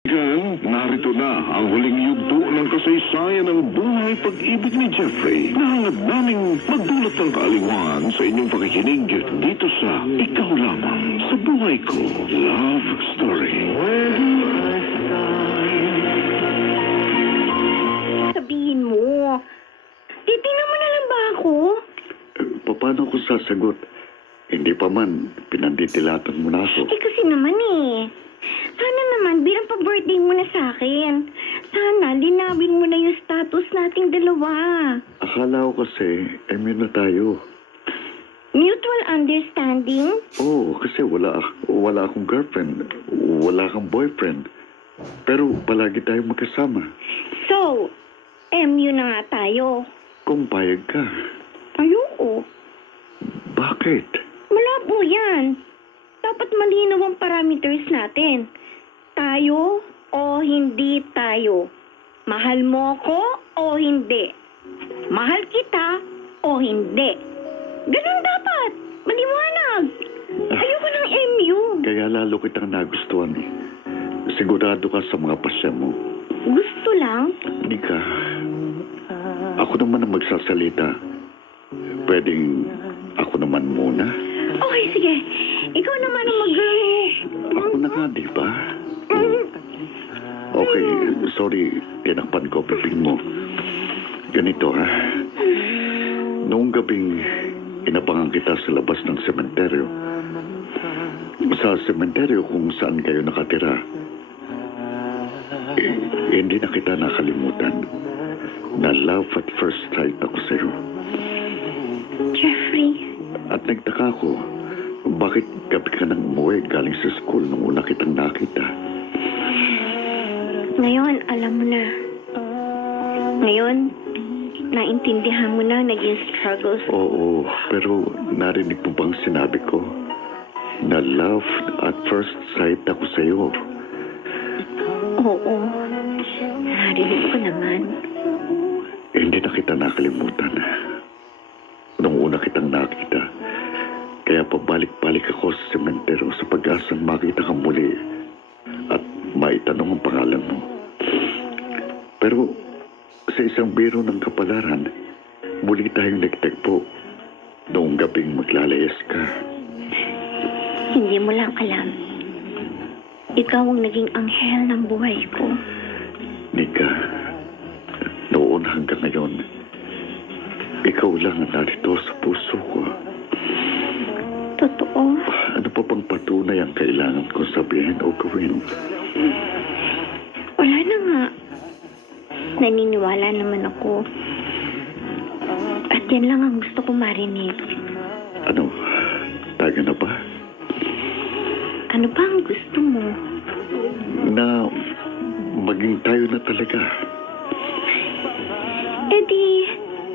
Narito na ang huling yugto ng kasaysayan ng buhay pag-ibig ni Jeffrey. Nahangad naming magdulot ng kaaliwan sa inyong pakikinig dito sa Ikaw Lamang sa Buhay Ko Love Story. Sabihin mo, titingnan mo na lang ba ako? Paano ko sasagot? Hindi pa man, pinanditilatan mo na ako. Kasi naman sana naman bilang pa-birthday mo na sa akin. Sana linawin mo na yung status nating dalawa. Akala ko kasi, na tayo. Mutual understanding? Oo, kasi wala akong girlfriend. Wala kang boyfriend. Pero palagi tayo magkasama. So, MU na nga tayo. Kung payag ka. Ayoko. Bakit? Malabo yan. Dapat malinaw ang parameters natin. Tayo o hindi tayo. Mahal mo ko o hindi. Mahal kita o hindi. Ganun dapat. Maliwanag. Ayoko ng MU. Kaya lalo kitang nagustuhan eh. Sigurado ka sa mga pasya mo. Gusto lang. Hindi ka. Ako naman ang magsasalita. Pwedeng ako naman muna. Okay, sige. Ikaw naman ang Ako na nga, di ba? Okay, sorry. Tinakpan ko piping mo. Ganito, ha? Noong gabing inabangan kita sa labas ng sementeryo. Sa sementeryo kung saan kayo nakatira. Hindi na kita nakalimutan. Na love at first sight ako sa'yo. Jeffrey. At nagtaka ko, bakit gabi ka nang umuwi galing sa school nung una kitang nakita? Ngayon, alam mo na. Ngayon, naintindihan mo na naging struggles. Oo, pero narinig mo bang sinabi ko na love at first sight ako sa'yo? Oo. Narinig ko naman. Hindi na kita nakalimutan. Nung una kitang nakita, kaya pabalik-balik ako sa sementeryo sa pag-asang makita ka muli at maitanong ang pangalan mo. Pero sa isang biro ng kapalaran, muli tayong nagtagpo noong gabing maglalayas ka. Hindi mo lang alam. Ikaw ang naging anghel ng buhay ko. Nika, noon hanggang ngayon, ikaw lang ang narito sa puso ko. Totoo. Ano pa bang patunay ang kailangan kong sabihin o gawin? Wala na nga. Naniniwala naman ako. At yan lang ang gusto ko marinig. Ano? Tayo na ba? Ano ba ang gusto mo? Na maging tayo na talaga. Eh di,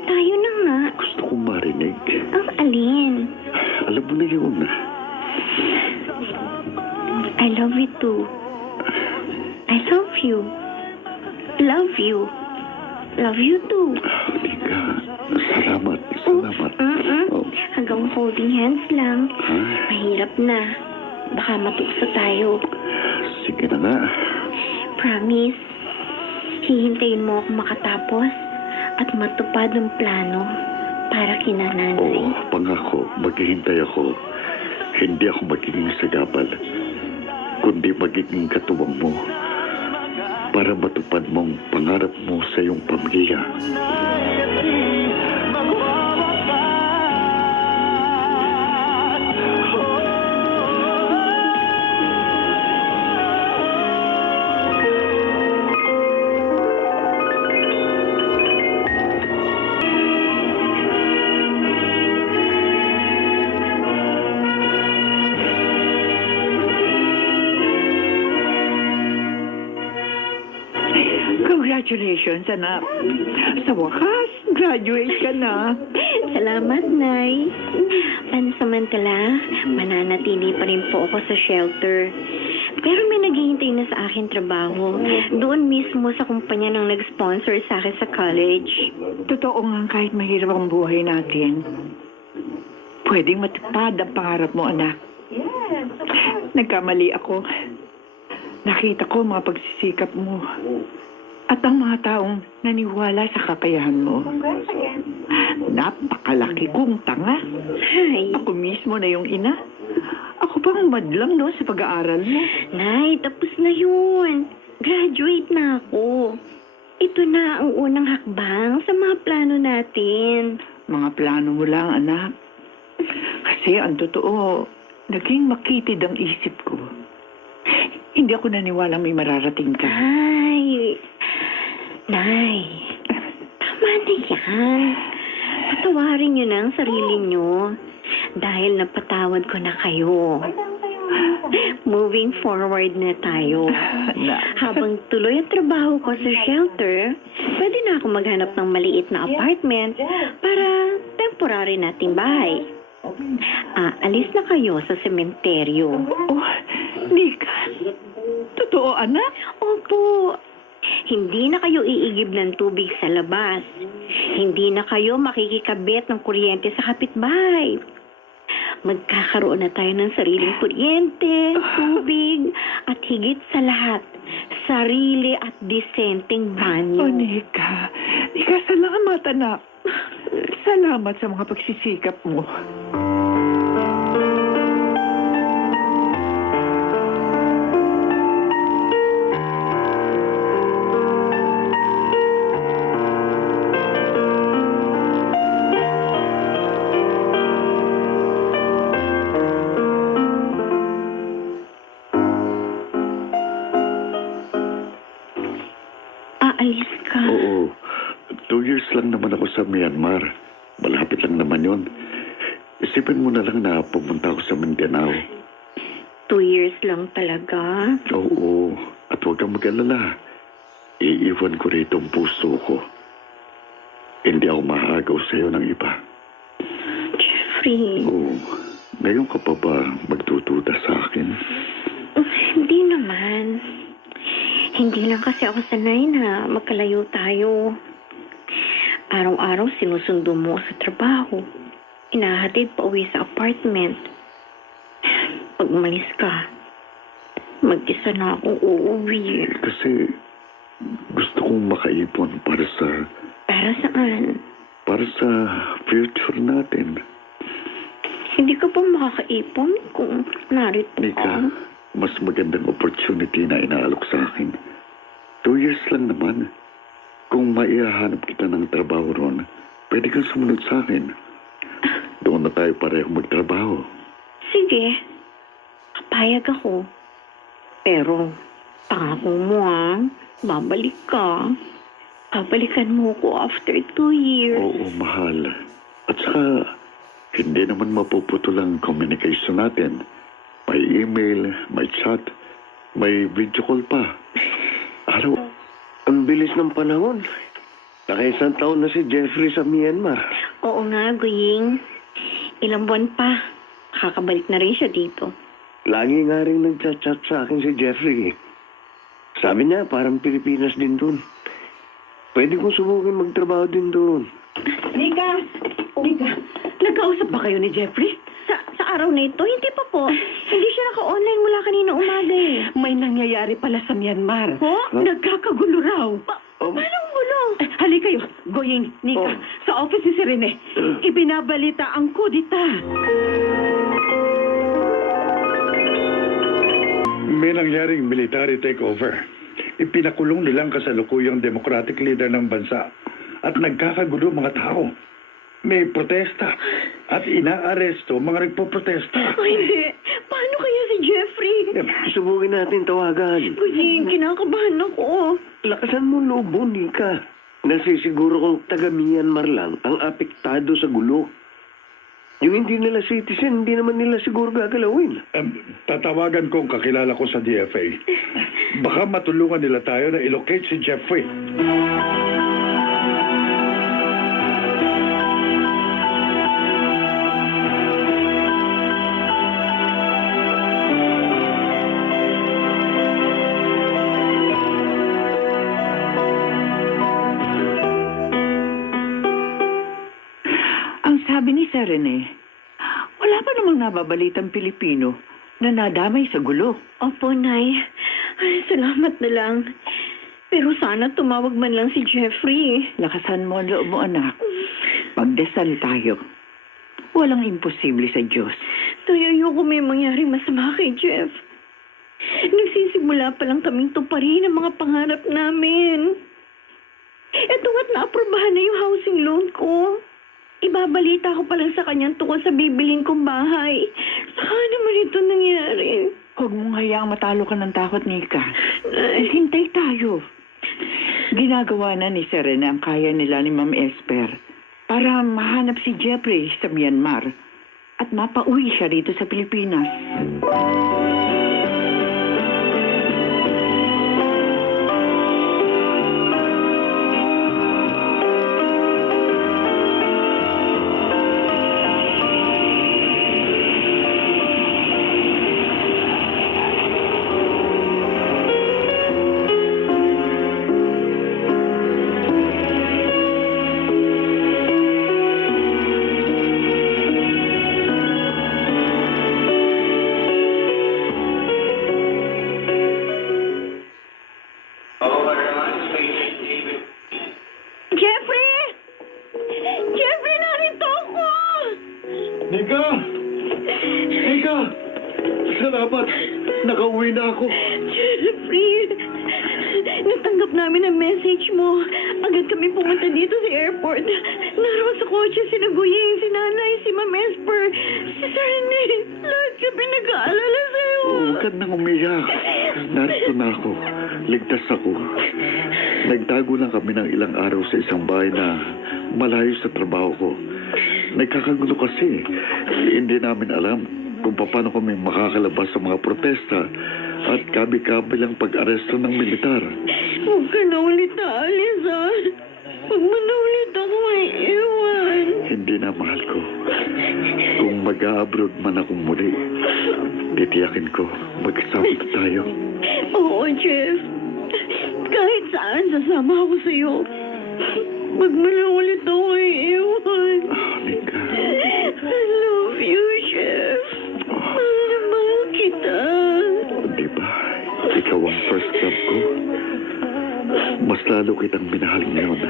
tayo na nga. Gusto kong marinig. Ang alin? Alam mo na yun. I love you too. I love you. Love you. Love you too. Nika, salamat. Salamat. Oh. Hanggang holding hands lang. Ha? Mahirap na. Baka matukso tayo. Sige na nga. Promise. Hihintayin mo ako makatapos at matupad ang plano para kina nanay. Oo, pangako, maghihintay ako. Hindi ako magiging sagabal, kundi magiging katuwang mo para matupad mong pangarap mo sa iyong pamilya. Congratulations, anak. Sa wakas, graduate ka na. Salamat, Nay. Pansamantala, mananatili pa rin po ako sa shelter. Pero may naghihintay na sa akin trabaho. Doon mismo sa kumpanya nang nag-sponsor sa akin sa college. Totoo nga kahit mahirap ang buhay natin, pwedeng matupad ang pangarap mo, anak. Nagkamali ako. Nakita ko mga pagsisikap mo. At ang mga taong naniwala sa kakayahan mo. Napakalaki kong tanga. Ay, Ako mismo na yung ina. Ako pang madlang no sa pag-aaral mo. Nay, tapos na yun. Graduate na ako. Ito na ang unang hakbang sa mga plano natin. Mga plano mo lang, anak. Kasi ang totoo, naging makitid ang isip ko. Hindi ako naniwalang may mararating ka. Nay, tama na yan. Patawarin niyo na ang sarili niyo dahil napatawad ko na kayo. Moving forward na tayo. Habang tuloy ang trabaho ko sa shelter, pwede na ako maghanap ng maliit na apartment para temporary nating bahay. Alis na kayo sa sementeryo. Oh, Nika. Totoo, anak? Opo. Hindi na kayo iigib ng tubig sa labas. Hindi na kayo makikikabit ng kuryente sa kapitbahay. Magkakaroon na tayo ng sariling kuryente, tubig, at higit sa lahat, sarili at disenteng banyo. Oh, Nika. Nika, salamat, anak. Salamat sa mga pagsisikap mo. Aalis ka. Oo. 2 years lang naman ako sa Myanmar. Malapit lang naman yon. Isipin mo na lang na pumunta ako sa Mindanao. 2 years lang talaga. Oo. At huwag kang mag-alala. Iiwan ko rito ang puso ko. Hindi ako mahagaw sa'yo ng iba. Jeffrey, Oo. Ngayon ka pa ba magtutuda sa akin? hindi naman. Hindi lang kasi ako sanay na magkalayo tayo. Araw-araw sinusundo mo sa trabaho. Inahatid pa uwi sa apartment. Pag umalis ka, mag-isa na akong uuwi. Kasi gusto kong makaipon para sa Saan? future natin. Hindi ka pa makakaipon kung narito Nika, ka. mas magandang opportunity na inaalok sa akin. 2 years lang naman. Kung maihahanap kita ng trabaho ron, pwede kang sumunod sa akin. Doon na tayo pareho magtrabaho. Sige, papayag ako. Pero, pangako mo babalik ka. Babalikan mo ko after 2 years. Oo, mahal. At saka, hindi naman mapuputol ang communication natin. May email, may chat, may video call pa. Araw, Ang bilis ng panahon. Nakaisang taon na si Jeffrey sa Myanmar. Oo nga, Guying. Ilang buwan pa. Kakabalik na rin siya dito. Lagi nga rin nagchat-chat sa akin si Jeffrey. Sabi niya, parang Pilipinas din doon. Pwede kong subukin magtrabaho din doon. Nika! Nagkausap ba kayo ni Jeffrey? Sa araw na ito, hindi pa po. Hindi siya naka-online mula kanina umaga eh. May nangyayari pala sa Myanmar. Ho? Nagkakagulo raw. Paano ang gulo? Halika kayo, Goying, Nika, Oh. sa office ni Serene. Ibinabalita ang kudita. May nangyaring military takeover. Ipinakulong nilang kasalukuyang democratic leader ng bansa at nagkakagulo mga tao. May protesta at inaaresto mga nagpoprotesta. Ay, hindi. Paano kaya si Jeffrey? Subukin natin tawagan. Guying, kinakabahan ako. Lakasan mo loob mo, Nika. Nasisiguro kong taga Myanmar lang ang apektado sa gulo. Yung hindi nila citizen, hindi naman nila siguro gagalawin. Tatawagan ko ang kakilala ko sa DFA. Baka matulungan nila tayo na ilocate si Jeffrey. Ang sabi ni Serene, wala pa namang nababalitang Pilipino na nadamay sa gulo. Opo, Nay. Ay, salamat na lang. Pero sana tumawag man lang si Jeffrey. Lakasan mo ang loob mo, anak. Magdasal tayo. Walang imposible sa Diyos. Tay, ayoko may mangyaring masama kay Jeff. Nagsisimula pa lang kaming tuparin ang mga pangarap namin. Eto nga't naaprobahan na yung housing loan ko. Ibabalita ko pa lang sa kanya tungkol sa bibilin kong bahay. Saka naman ito nangyari. Huwag mong hayaang matalo ka ng takot, Nika. Hintay tayo. Ginagawa na ni Serena ang kaya nila ni Ma'am Esper para mahanap si Jeffrey sa Myanmar at mapauwi siya rito sa Pilipinas. Jeffrey! Jeffrey, narito ako! Nika! Nika! Salamat! Nakauwi na ako. Jeffrey! Natanggap namin ang message mo. Agad kami pumunta dito sa airport. Naroon sa kotse si Naguying, si Nanay, si Ma'am Esper, si Sir Rene. Lahat kami nag-aalala sa'yo. Huwag ka nang umiyak. Narito na ako. Ligtas ako. Nagtago lang kami ng ilang araw sa isang bahay na malayo sa trabaho ko. Nagkakagulo kasi. Hindi namin alam kung paano kami makakalabas sa mga protesta at kabi-kabi lang pag-aresto ng militar. Huwag ka na ulit aalis, ha? Huwag mo na ulit ako maiiwan. Hindi na, mahal ko. Kung mag-a-abroad man akong muli, titiyakin ko magkasama tayo. Oo, Jeff. Kahit saan, sasama ako sa'yo. Huwag mo na ulit ako maiiwan. Nika. I love you, Jeff. Mahal na mahal kita. Di ba? Ikaw ang first love ko. Mas lalo kitang minahal ngayon.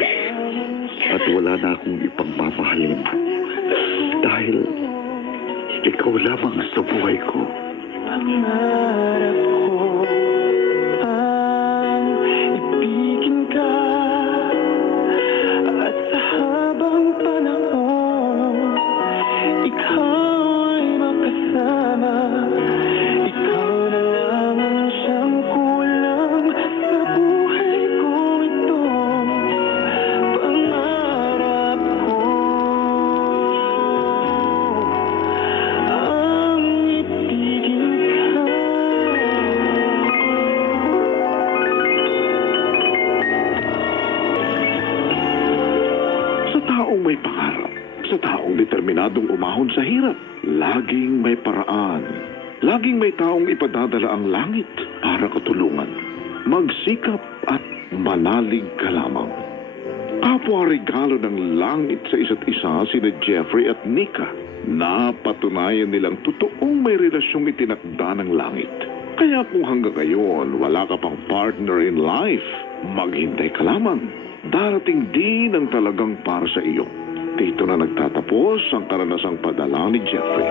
At wala na akong ipagmamahalin. Dahil ikaw lamang sa buhay ko. Pangarap ko ang ibigin ka at sa habang panahon ikaw ay makasama. Ikaw na lang ang siyang kulang sa buhay ko ito. Pangarap ko ang ibigin ka. Sa taong may pangarap, sa taong determinadong umahon sa hirap, laging may paraan. Laging may taong ipadadala ang langit para katulungan. Magsikap at manalig ka lamang. Kapwa regalo ng langit sa isa't isa sina Jeffrey at Nika. Napatunayan nilang totoong may relasyong itinakda ng langit. Kaya kung hanggang ngayon wala ka pang partner in life, maghintay ka lamang. Darating din ang talagang para sa iyo. Dito na nagtatapos ang karanasang padala ni Jeffrey.